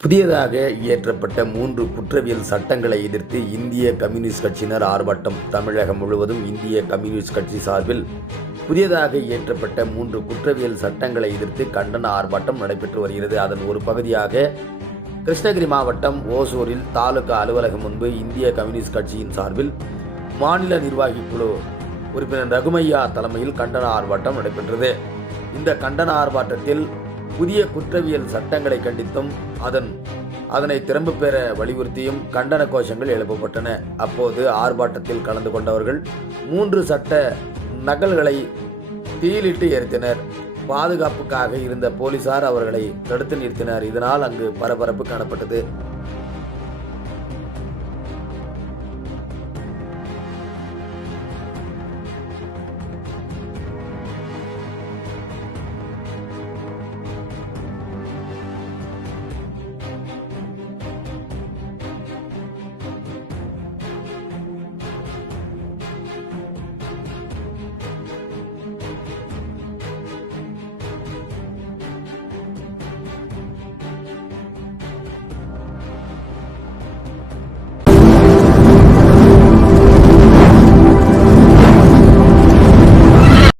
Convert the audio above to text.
புதியதாக இயற்றப்பட்ட 3 குற்றவியல் சட்டங்களை எதிர்த்து இந்திய கம்யூனிஸ்ட் கட்சியினர் ஆர்ப்பாட்டம். தமிழகம் முழுவதும் இந்திய கம்யூனிஸ்ட் கட்சி சார்பில் புதியதாக இயற்றப்பட்ட 3 குற்றவியல் சட்டங்களை எதிர்த்து கண்டன ஆர்ப்பாட்டம் நடைபெற்று வருகிறது. அதன் ஒரு பகுதியாக கிருஷ்ணகிரி மாவட்டம் ஓசூரில் தாலுகா அலுவலகம் முன்பு இந்திய கம்யூனிஸ்ட் கட்சியின் சார்பில் மாநில நிர்வாகி குழு உறுப்பினர் ரகுமையா தலைமையில் கண்டன ஆர்ப்பாட்டம் நடைபெற்றது. இந்த கண்டன ஆர்ப்பாட்டத்தில் புதிய குற்றவியல் சட்டங்களை கண்டித்தும் அதனை திரும்ப பெற வலியுறுத்தியும் கண்டன கோஷங்கள் எழுப்பப்பட்டன. அப்போது ஆர்ப்பாட்டத்தில் கலந்து கொண்டவர்கள் 3 சட்ட நகல்களை தீயிலிட்டு எரித்தனர். பாதுகாப்புக்காக இருந்த போலீசார் அவர்களை தடுத்து நிறுத்தினர். இதனால் அங்கு பரபரப்பு காணப்பட்டது.